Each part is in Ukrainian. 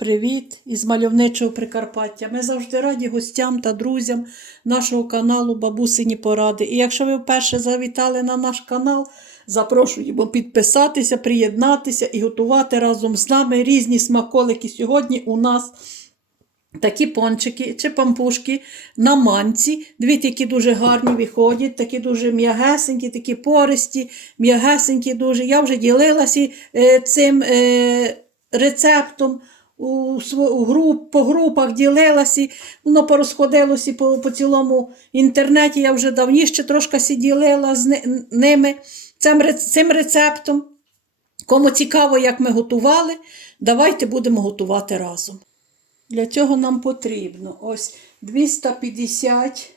Привіт із мальовничого Прикарпаття. Ми завжди раді гостям та друзям нашого каналу Бабусині Поради. І якщо ви вперше завітали на наш канал, запрошуємо підписатися, приєднатися і готувати разом з нами різні смаколики. Сьогодні у нас такі пончики чи пампушки на манці. Дивіться, які дуже гарні виходять, такі дуже м'ягесенькі, такі пористі, м'ягесенькі дуже. Я вже ділилася е, цим е, рецептом. У, груп, по групах ділилася, воно порозходилося по, по цілому інтернеті. Я вже давніше трошки сі ділила з ними цим, цим рецептом. Кому цікаво, як ми готували, давайте будемо готувати разом. Для цього нам потрібно ось 250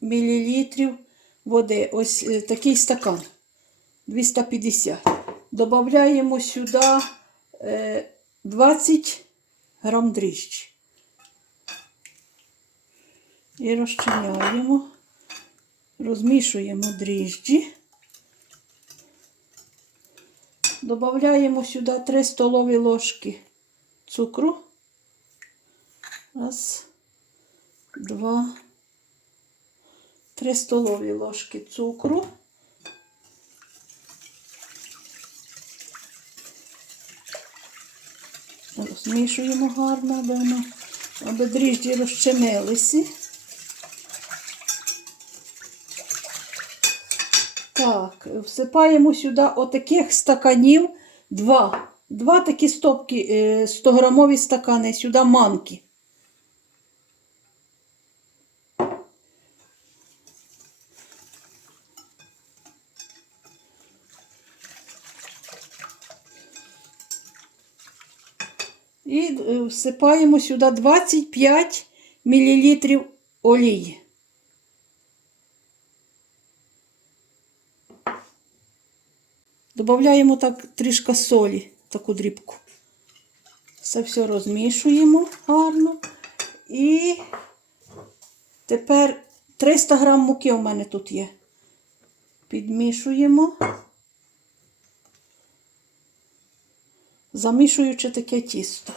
мл води. Ось е, такий стакан. 250. Добавляємо сюди е, 20 грам дріжджі. І розчиняємо, розмішуємо дріжджі. Добавляємо сюди 3 столові ложки цукру. Раз, два, три столові ложки цукру. Розмішуємо гарно, аби, воно, аби дріжджі розчинилися. Так, всипаємо сюди отаких стаканів два. Два такі стопки, е, 100-грамові стакани, сюди манки. І е, всипаємо сюди 25 мл олії. Додаємо так трішки солі, таку дрібку. Це все розмішуємо гарно. І тепер 300 грам муки у мене тут є. Підмішуємо, замішуючи таке тісто.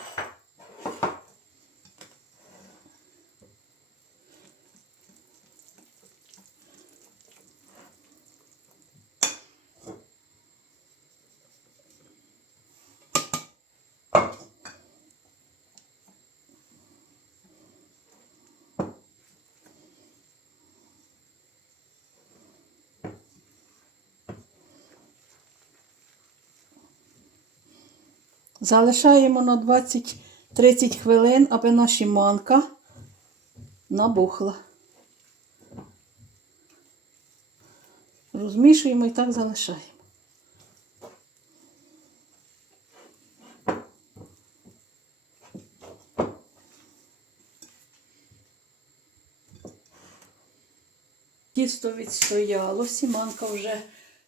Залишаємо на 20-30 хвилин, аби наша манка набухла. Розмішуємо і так залишаємо. Тісто відстоялося, манка вже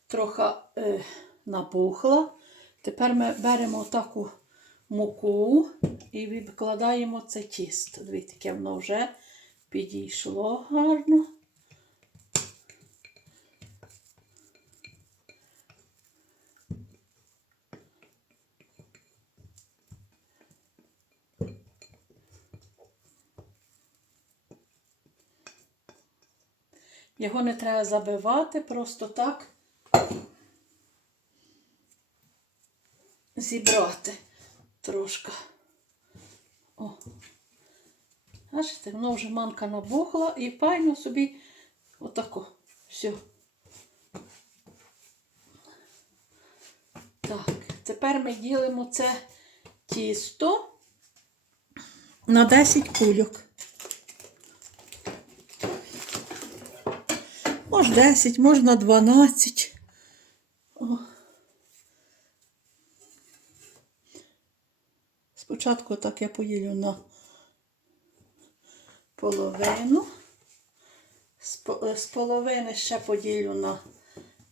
трохи е, напухла. Тепер ми беремо таку муку і відкладаємо це тісто. Дивіться, яке воно вже підійшло гарно. Його не треба забивати, просто так зібрати трошки. О. Бачите, воно вже манка набухла і файно собі отако. Все. Так, тепер ми ділимо це тісто на 10 кульок. Може 10, можна 12. О. Спочатку так я поділю на половину. З половини ще поділю на.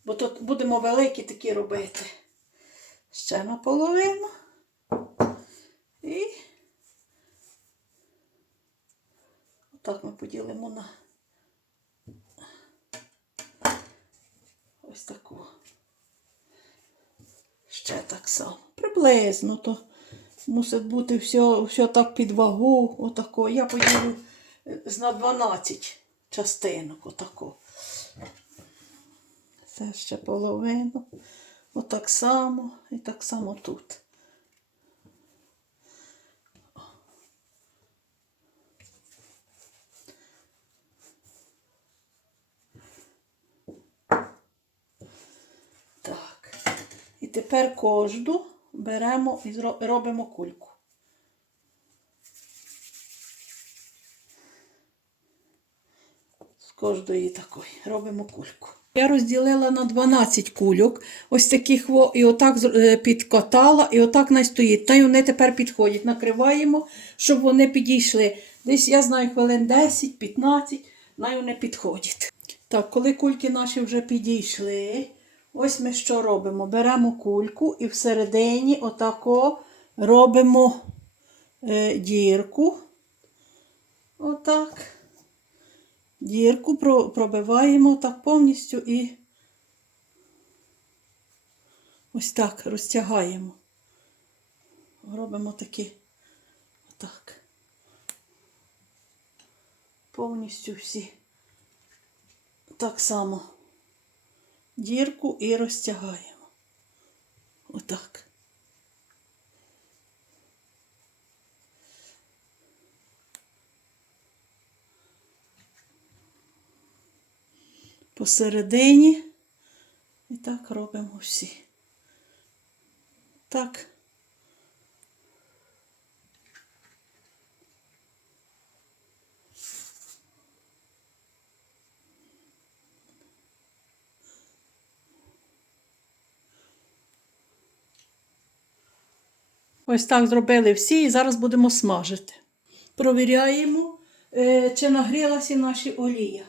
Бо тут будемо великі такі робити. Ще на половину. І отак ми поділимо на ось таку. Ще так само. Приблизно то Мусить бути все, все так під вагу. Отако. Я поділю е, на 12 частинок. Отако. Це ще половину. Отак само і так само тут. Так. І тепер кожну беремо і робимо кульку. З кожної такої робимо кульку. Я розділила на 12 кульок, ось таких во, і отак е, підкатала, і отак най стоїть. Та й вони тепер підходять. Накриваємо, щоб вони підійшли. Десь, я знаю, хвилин 10-15, най вони підходять. Так, коли кульки наші вже підійшли, ось ми що робимо? Беремо кульку і всередині отако робимо е, дірку. Отак. Дірку пробиваємо так повністю і ось так розтягаємо. Робимо такі отак. Повністю всі. Так само дірку і розтягаємо. Отак. посередині. І так робимо всі. Так. Ось так зробили всі і зараз будемо смажити. Провіряємо, е, чи нагрілася наша олія.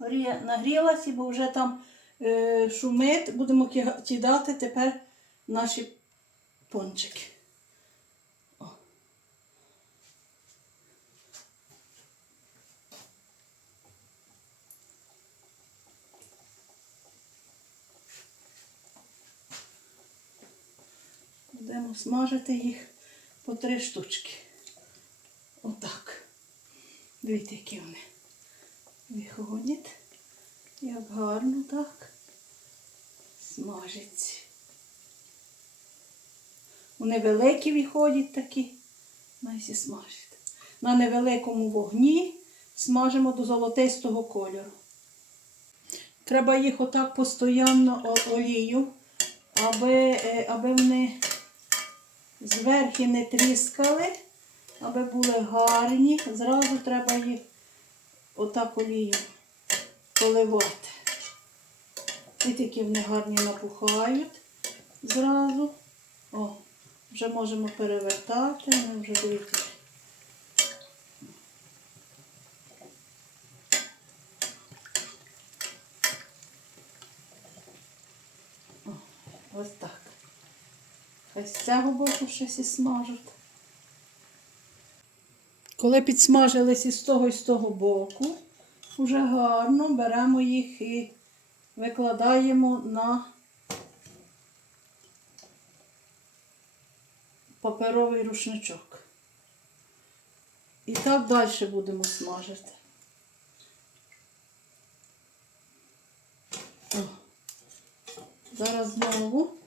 Олія нагрілася, бо вже там е, шумить. Будемо ки- кидати тепер наші пончики. О. Будемо смажити їх по три штучки. Отак. Дивіться, які вони виходять. Як гарно так смажиться. Вони великі виходять такі. Найсі смажити. На невеликому вогні смажимо до золотистого кольору. Треба їх отак постійно олію, аби, е, аби вони зверху не тріскали, аби були гарні. Зразу треба їх отак олію поливати. І такі вони гарні напухають зразу. О, вже можемо перевертати, вони вже дивіться. Ось так. Хай з цього боку щось і смажуть. Коли підсмажились і з того і з того боку, вже гарно беремо їх і викладаємо на паперовий рушничок. І так далі будемо смажити. О. Зараз знову.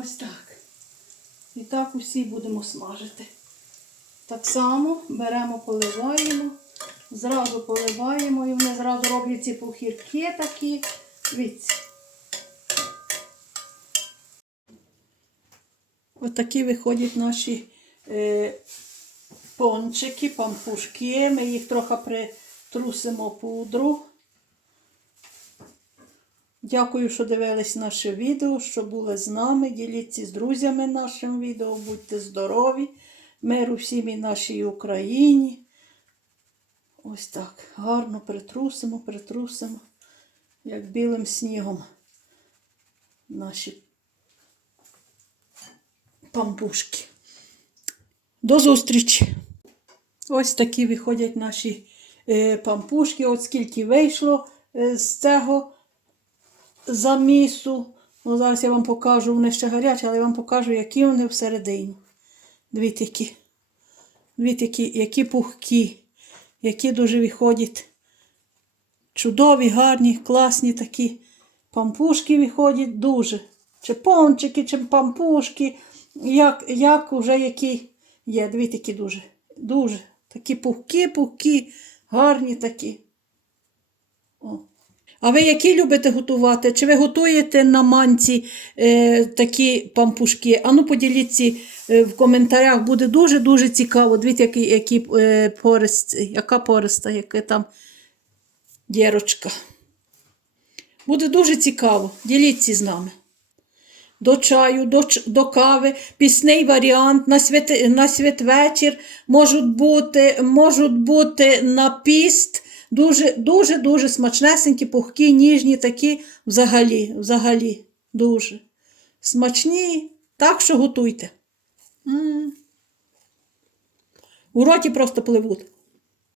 Ось так. І так усі будемо смажити. Так само беремо, поливаємо, зразу поливаємо і вони зразу роблять ці пухірки такі. Дивіться. Ось такі виходять наші е, пончики, пампушки. Ми їх трохи притрусимо пудру. Дякую, що дивились наше відео, що були з нами. Діліться з друзями нашим відео. Будьте здорові, миру всім і нашій Україні. Ось так. Гарно притрусимо, притрусимо, як білим снігом. Наші пампушки. До зустрічі! Ось такі виходять наші е, пампушки. От скільки вийшло е, з цього замісу. Ну, зараз я вам покажу, вони ще гарячі, але я вам покажу, які вони всередині. Дивіться, які. Дивіться, які, які пухкі, які дуже виходять. Чудові, гарні, класні такі пампушки виходять дуже. Чи пончики, чи пампушки, як, як уже які є. Дивіться, які дуже. Дуже. Такі пухкі, пухкі, гарні такі. А ви які любите готувати? Чи ви готуєте на манці е, такі пампушки? Ану поділіться е, в коментарях, буде дуже-дуже цікаво. Дивіться, які, які, е, порист, яка пориста, яка там дірочка. Буде дуже цікаво. Діліться з нами. До чаю, до, до кави, пісний варіант, на, свят, на святвечір можуть бути, можуть бути на піст. Дуже, дуже, дуже смачнесенькі, пухкі, ніжні такі взагалі, взагалі, дуже смачні. Так що готуйте. М. У роті просто пливуть.